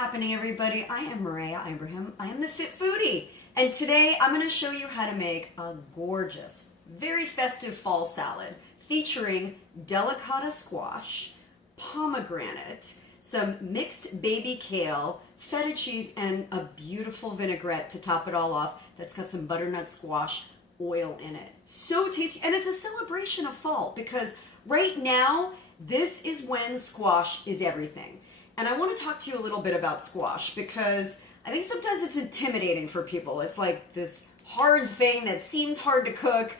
happening, everybody? I am Mareya Ibrahim. I am the Fit Foodie. And today I'm going to show you how to make a gorgeous, very festive fall salad featuring delicata squash, pomegranate, some mixed baby kale, feta cheese, and a beautiful vinaigrette to top it all off that's got some butternut squash oil in it. So tasty. And it's a celebration of fall because right now, this is when squash is everything. And I want to talk to you a little bit about squash because I think sometimes it's intimidating for people. It's like this hard thing that seems hard to cook,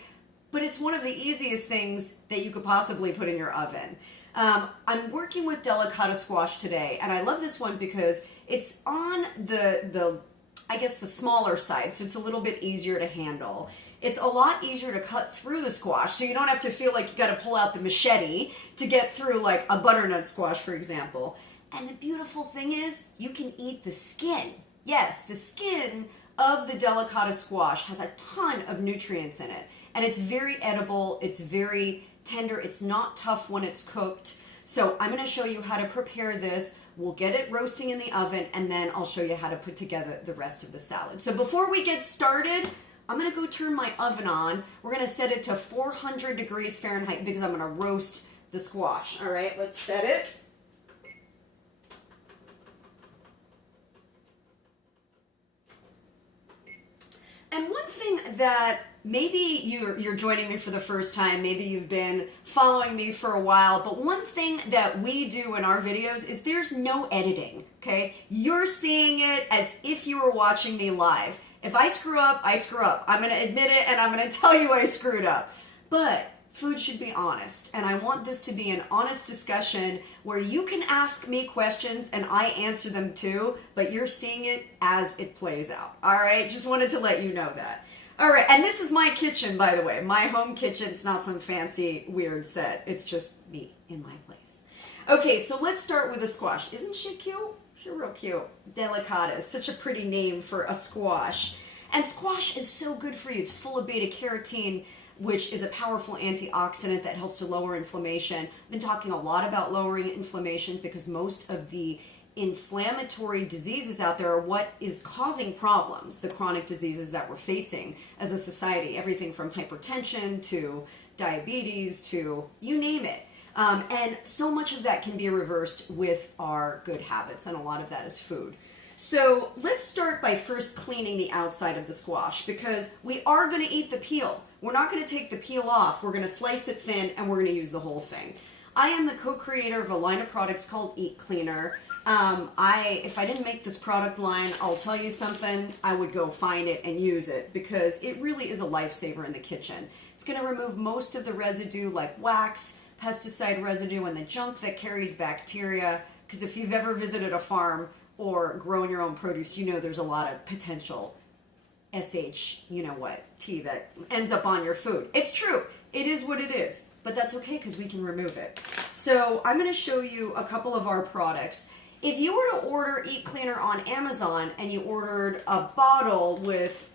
but it's one of the easiest things that you could possibly put in your oven. I'm working with delicata squash today, and I love this one because it's on I guess the smaller side, so it's a little bit easier to handle. It's a lot easier to cut through the squash, so you don't have to feel like you got to pull out the machete to get through like a butternut squash, for example. And the beautiful thing is you can eat the skin. Yes, the skin of the delicata squash has a ton of nutrients in it, and it's very edible, it's very tender, it's not tough when it's cooked. So I'm going to show you how to prepare this. We'll get it roasting in the oven, and then I'll show you how to put together the rest of the salad. So before we get started, I'm going to go turn my oven on. We're going to set it to 400 degrees Fahrenheit because I'm going to roast the squash. All right, let's set it. And one thing that maybe you're joining me for the first time, maybe you've been following me for a while, but one thing that we do in our videos is there's no editing, okay? You're seeing it as if you were watching me live. If I screw up, I screw up. I'm going to admit it, and I'm going to tell you I screwed up. But food should be honest, and I want this to be an honest discussion where you can ask me questions and I answer them too, but you're seeing it as it plays out. All right, just wanted to let you know that. All right, and this is my kitchen, by the way, my home kitchen. It's not some fancy weird set. It's just me in my place. Okay, so let's start with the squash. Isn't she cute? She's real cute. Delicata is such a pretty name for a squash. And squash is so good for you. It's full of beta carotene, which is a powerful antioxidant that helps to lower inflammation. I've been talking a lot about lowering inflammation because most of the inflammatory diseases out there are what is causing problems, the chronic diseases that we're facing as a society, everything from hypertension to diabetes to you name it. And so much of that can be reversed with our good habits, and a lot of that is food. So let's start by first cleaning the outside of the squash because we are going to eat the peel. We're not going to take the peel off. We're going to slice it thin and we're going to use the whole thing. I am the co-creator of a line of products called Eat Cleaner. If I didn't make this product line, I'll tell you something, I would go find it and use it because it really is a lifesaver in the kitchen. It's going to remove most of the residue like wax, pesticide residue, and the junk that carries bacteria, because if you've ever visited a farm or grown your own produce, you know there's a lot of potential T that ends up on your food. It's true. It is what it is, but that's okay because we can remove it. So I'm going to show you a couple of our products. If you were to order Eat Cleaner on Amazon and you ordered a bottle with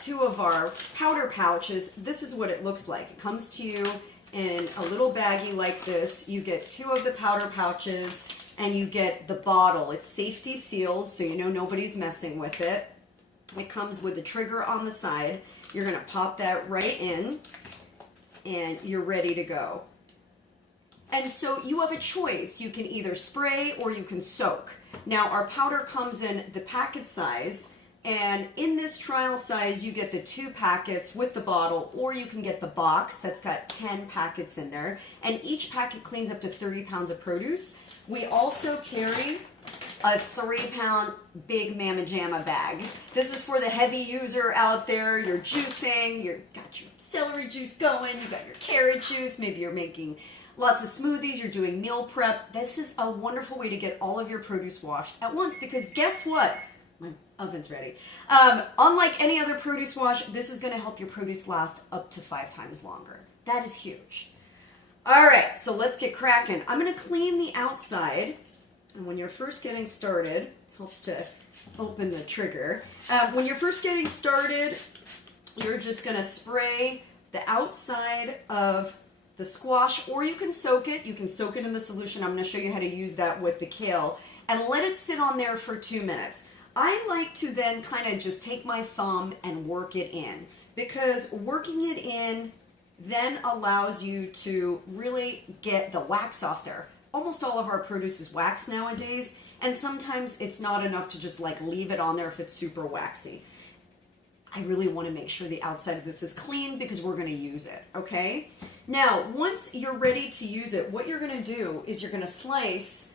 2 of our powder pouches, this is what it looks like. It comes to you in a little baggie like this. You get 2 of the powder pouches and you get the bottle. It's safety sealed, so you know nobody's messing with it. It comes with a trigger on the side. You're going to pop that right in and you're ready to go. And so you have a choice. You can either spray or you can soak. Now our powder comes in the packet size, and in this trial size you get the 2 packets with the bottle, or you can get the box that's got 10 packets in there, and each packet cleans up to 30 pounds of produce. We also carry a 3-pound big Mama Jamma bag. This is for the heavy user out there. You're juicing, you've got your celery juice going, you've got your carrot juice, maybe you're making lots of smoothies, you're doing meal prep. This is a wonderful way to get all of your produce washed at once because guess what? My oven's ready. Unlike any other produce wash, this is going to help your produce last up to 5 times longer. That is huge. All right, so let's get cracking. I'm going to clean the outside. And when you're first getting started, helps to open the trigger. When you're first getting started, you're just going to spray the outside of the squash, or you can soak it. You can soak it in the solution. I'm going to show you how to use that with the kale. and let it sit on there for 2 minutes. I like to then kind of just take my thumb and work it in, because working it in then allows you to really get the wax off there. Almost all of our produce is wax nowadays, and sometimes it's not enough to just like leave it on there if it's super waxy. I really want to make sure the outside of this is clean because we're going to use it, okay? Now, once you're ready to use it, what you're going to do is you're going to slice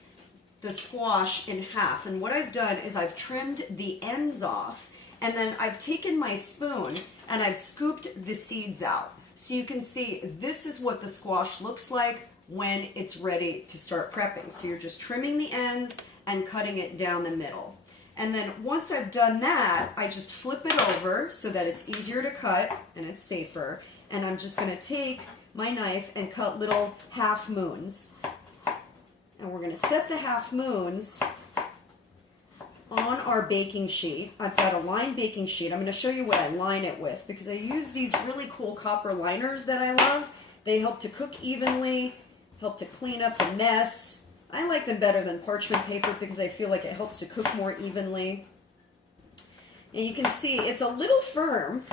the squash in half. And what I've done is I've trimmed the ends off, and then I've taken my spoon and I've scooped the seeds out. So you can see this is what the squash looks like when it's ready to start prepping. So you're just trimming the ends and cutting it down the middle. And then once I've done that, I just flip it over so that it's easier to cut and it's safer. And I'm just going to take my knife and cut little half moons. And we're going to set the half moons on our baking sheet. I've got a lined baking sheet. I'm going to show you what I line it with, because I use these really cool copper liners that I love. They help to cook evenly, help to clean up the mess. I like them better than parchment paper because I feel like it helps to cook more evenly. And you can see it's a little firm,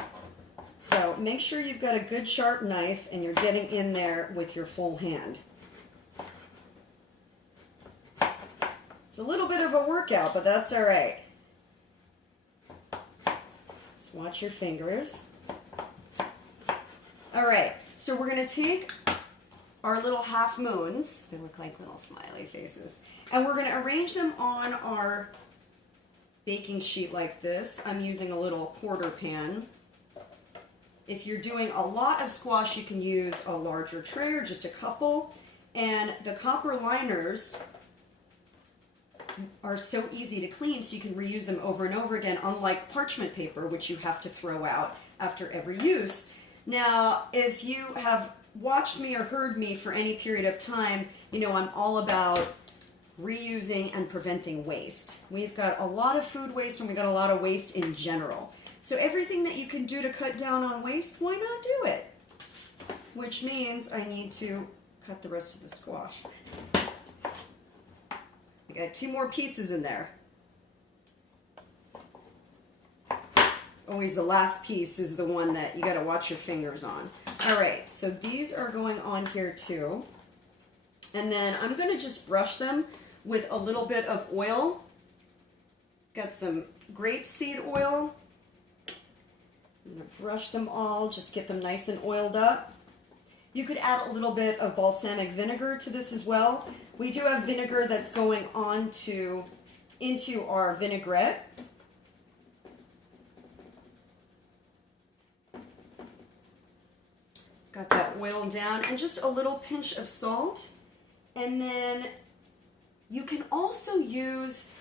so make sure you've got a good sharp knife and you're getting in there with your full hand. It's a little bit of a workout, but that's all right. Just watch your fingers. All right, so we're going to take our little half moons, they look like little smiley faces, and we're going to arrange them on our baking sheet like this. I'm using a little quarter pan. If you're doing a lot of squash, you can use a larger tray or just a couple. And the copper liners are so easy to clean, so you can reuse them over and over again, unlike parchment paper, which you have to throw out after every use. Now, if you have watched me or heard me for any period of time, you know I'm all about reusing and preventing waste. We've got a lot of food waste, and we've got a lot of waste in general. So everything that you can do to cut down on waste, why not do it? Which means I need to cut the rest of the squash. I got 2 more pieces in there. Always the last piece is the one that you got to watch your fingers on. All right, so these are going on here too. And then I'm going to just brush them with a little bit of oil. Got some grapeseed oil. I'm going to brush them all, just get them nice and oiled up. You could add a little bit of balsamic vinegar to this as well. We do have vinegar that's going on into our vinaigrette. Got that oiled down, and just a little pinch of salt. And then you can also use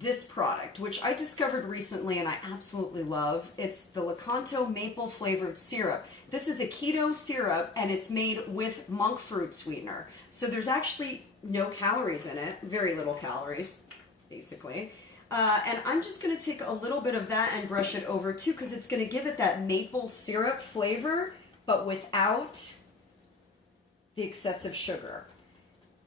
this product, which I discovered recently and I absolutely love. It's the Delicata maple flavored syrup. This is a keto syrup, and it's made with monk fruit sweetener. So there's actually no calories in it, very little calories, basically. And I'm just going to take a little bit of that and brush it over too, because it's going to give it that maple syrup flavor, but without the excessive sugar.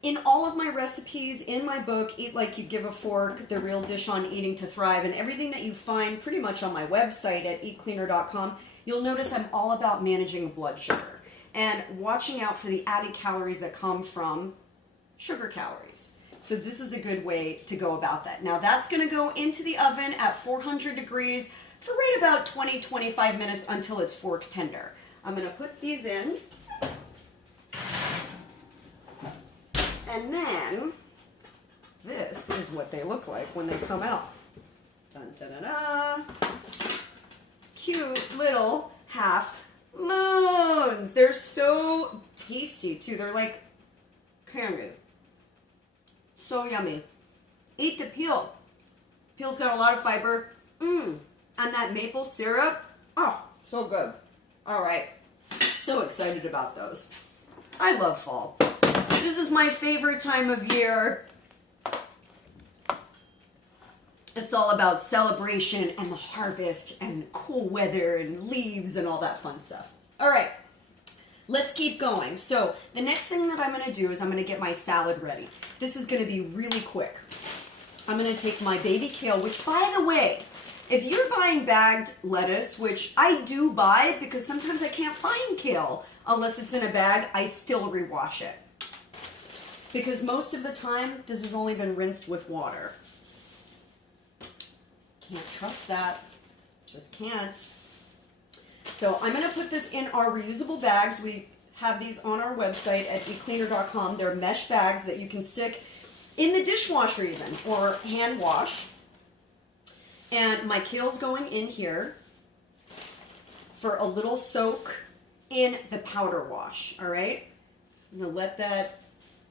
In all of my recipes, in my book, Eat Like You Give a Fork, The Real Dish on Eating to Thrive, and everything that you find pretty much on my website at eatcleaner.com, you'll notice I'm all about managing blood sugar and watching out for the added calories that come from sugar calories. So this is a good way to go about that. Now that's going to go into the oven at 400 degrees for right about 20-25 minutes until it's fork tender. I'm going to put these in. And then, this is what they look like when they come out. Dun, dun, dun, dun. Cute little half moons. They're so tasty too. They're like candy. So yummy. Eat the peel. Peel's got a lot of fiber. And that maple syrup. Oh, so good. All right. So excited about those. I love fall. This is my favorite time of year. It's all about celebration and the harvest and cool weather and leaves and all that fun stuff. All right, let's keep going. So the next thing that I'm going to do is I'm going to get my salad ready. This is going to be really quick. I'm going to take my baby kale, which, by the way, if you're buying bagged lettuce, which I do buy because sometimes I can't find kale unless it's in a bag, I still rewash it. Because most of the time, this has only been rinsed with water. Can't trust that. Just can't. So I'm going to put this in our reusable bags. We have these on our website at eatcleaner.com. They're mesh bags that you can stick in the dishwasher even, or hand wash. And my kale's going in here for a little soak in the powder wash, all right? I'm gonna let that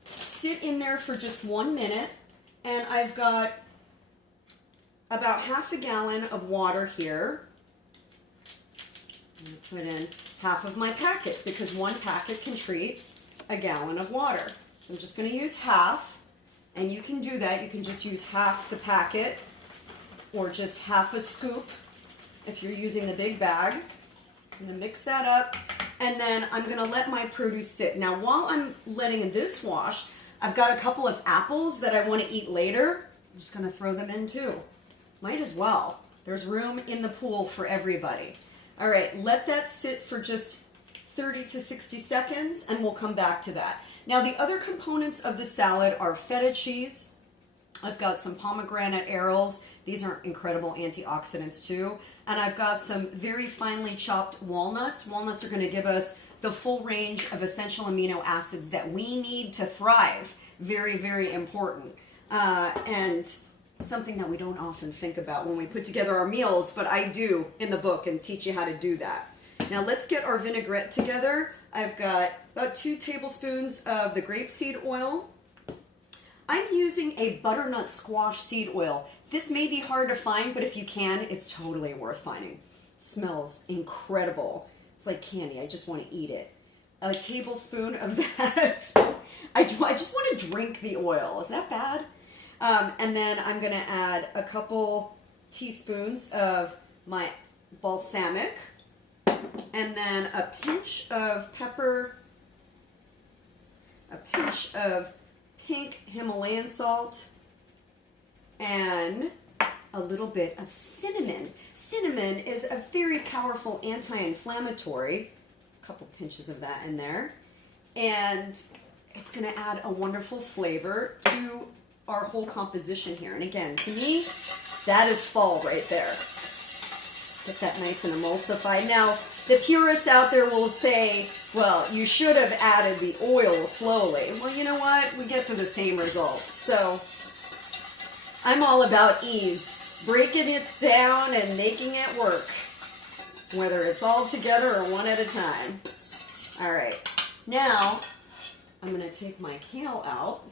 sit in there for just 1 minute. And I've got about half a gallon of water here. I'm gonna put in half of my packet because 1 packet can treat a gallon of water. So I'm just gonna use half, and you can do that. You can just use half the packet or just half a scoop if you're using the big bag. I'm gonna mix that up, and then I'm gonna let my produce sit. Now, while I'm letting this wash, I've got a couple of apples that I wanna eat later. I'm just gonna throw them in too. Might as well. There's room in the pool for everybody. All right, let that sit for just 30 to 60 seconds, and we'll come back to that. Now, the other components of the salad are feta cheese. I've got some pomegranate arils. These are incredible antioxidants too. And I've got some very finely chopped walnuts. Walnuts are going to give us the full range of essential amino acids that we need to thrive. Very, very important. And something that we don't often think about when we put together our meals, but I do in the book and teach you how to do that. Now let's get our vinaigrette together. I've got about 2 tablespoons of the grapeseed oil. I'm using a butternut squash seed oil. This may be hard to find, but if you can, it's totally worth finding. It smells incredible. It's like candy. I just want to eat it. A tablespoon of that. I just want to drink the oil. Is that bad? And then I'm going to add a couple teaspoons of my balsamic, and then a pinch of pepper, a pinch of pink Himalayan salt, and a little bit of cinnamon. Cinnamon is a very powerful anti-inflammatory. A couple pinches of that in there. And it's going to add a wonderful flavor to our whole composition here. And again, to me, that is fall right there. Get that nice and emulsified. Now, the purists out there will say, well, you should have added the oil slowly. Well, you know what? We get to the same result. So I'm all about ease. Breaking it down and making it work. Whether it's all together or one at a time. All right. Now, I'm going to take my kale out.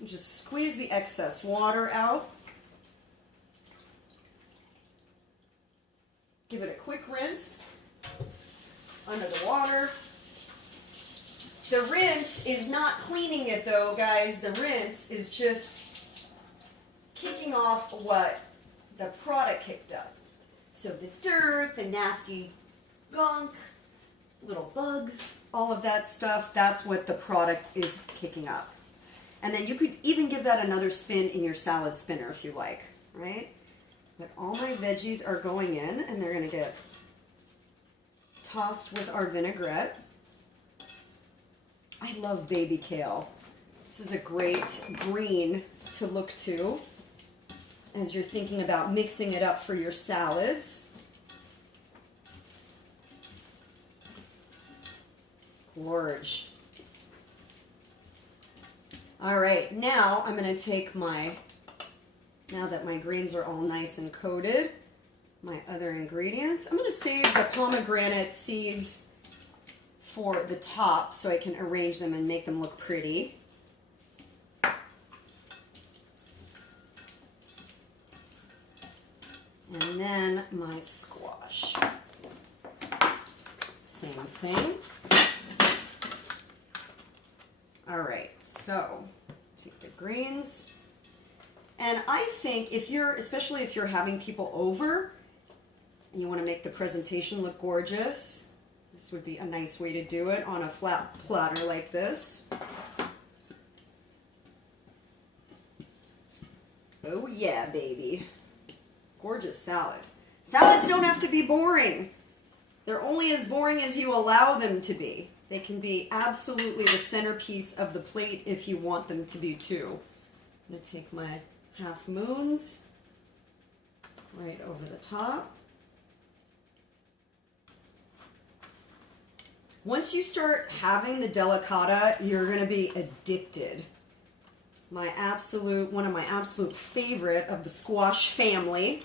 And just squeeze the excess water out. Give it a quick rinse under the water. The rinse is not cleaning it though, guys. The rinse is just kicking off what the product kicked up. So the dirt, the nasty gunk, little bugs, all of that stuff, that's what the product is kicking up. And then you could even give that another spin in your salad spinner if you like, right? But all my veggies are going in, and they're going to get tossed with our vinaigrette. I love baby kale. This is a great green to look to as you're thinking about mixing it up for your salads. Gorge. All right, now I'm going to take now that my greens are all nice and coated, my other ingredients. I'm going to save the pomegranate seeds for the top so I can arrange them and make them look pretty. And then my squash. Same thing. All right, so take the greens. And I think especially if you're having people over and you want to make the presentation look gorgeous, this would be a nice way to do it on a flat platter like this. Oh yeah, baby. Gorgeous salad. Salads don't have to be boring. They're only as boring as you allow them to be. They can be absolutely the centerpiece of the plate if you want them to be too. I'm going to take my half moons right over the top. Once you start having the delicata, you're going to be addicted. One of my absolute favorite of the squash family.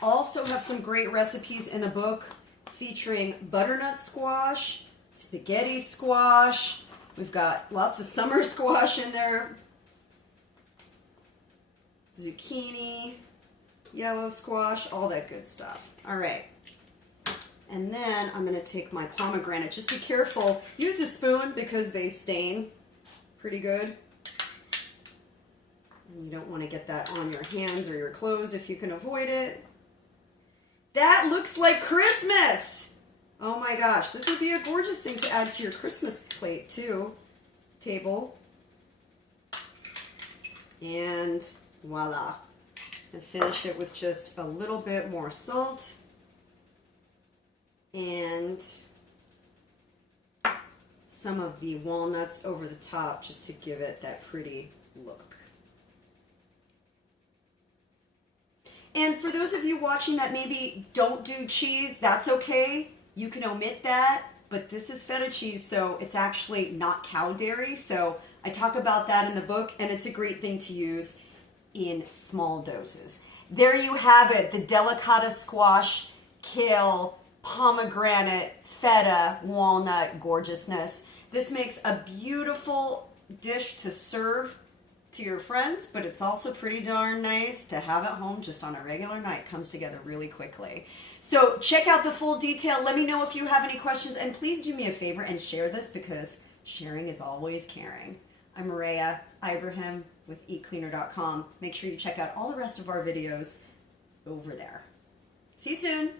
Also have some great recipes in the book featuring butternut squash, spaghetti squash. We've got lots of summer squash in there. Zucchini, yellow squash, all that good stuff. All right. And then I'm going to take my pomegranate. Just be careful. Use a spoon because they stain pretty good. And you don't want to get that on your hands or your clothes if you can avoid it. That looks like Christmas! Oh my gosh, this would be a gorgeous thing to add to your Christmas plate too. Table. And voila. And finish it with just a little bit more salt. And some of the walnuts over the top just to give it that pretty look. And for those of you watching that maybe don't do cheese, that's okay. You can omit that, but this is feta cheese, so it's actually not cow dairy. So I talk about that in the book, and it's a great thing to use in small doses. There you have it, the delicata squash, kale, pomegranate, feta, walnut gorgeousness. This makes a beautiful dish to serve to your friends, but it's also pretty darn nice to have at home just on a regular night. Comes together really quickly. So check out the full detail. Let me know if you have any questions, and please do me a favor and share this because sharing is always caring. I'm Mareya Ibrahim with eatcleaner.com. Make sure you check out all the rest of our videos over there. See you soon.